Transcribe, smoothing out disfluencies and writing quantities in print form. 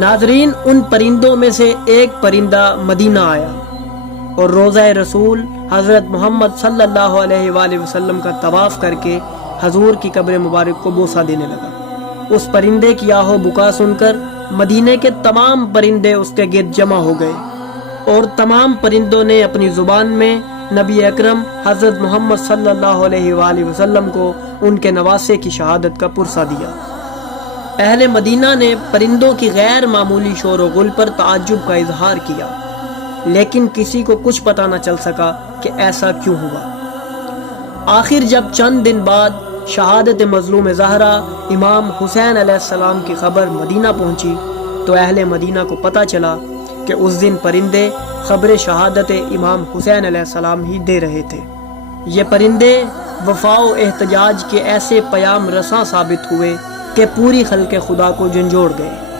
नाजरीन, उन परिंदों में से एक परिंदा मदीना आया और रोज़ा रसूल हज़रत मोहम्मद सल्लल्लाहु अलैहि वसल्लम का तवाफ़ करके हजूर की कब्र मुबारक को बोसा देने लगा। उस परिंदे की आहो बुका सुनकर मदीने के तमाम परिंदे उसके गिर्द जमा हो गए और तमाम परिंदों ने अपनी ज़ुबान में नबी अकरम हज़रत मोहम्मद सल्लल्लाहु अलैहि वसल्लम को उनके नवासे की शहादत का पुरसा दिया। अहले मदीना ने परिंदों की गैर मामूली शोर व गुल पर ताज्जुब का इजहार किया, लेकिन किसी को कुछ पता न चल सका कि ऐसा क्यों हुआ। आखिर जब चंद दिन बाद शहादत मजलूम ज़हरा इमाम हुसैन अलैहिस्सलाम की खबर मदीना पहुंची तो अहले मदीना को पता चला कि उस दिन परिंदे खबर शहादत इमाम हुसैन अलैहिस्सलाम ही दे रहे थे। ये परिंदे वफाओ एहतजाज के ऐसे पयाम रसां साबित हुए कि पूरी खल्क़े खुदा को झंझोड़ गए।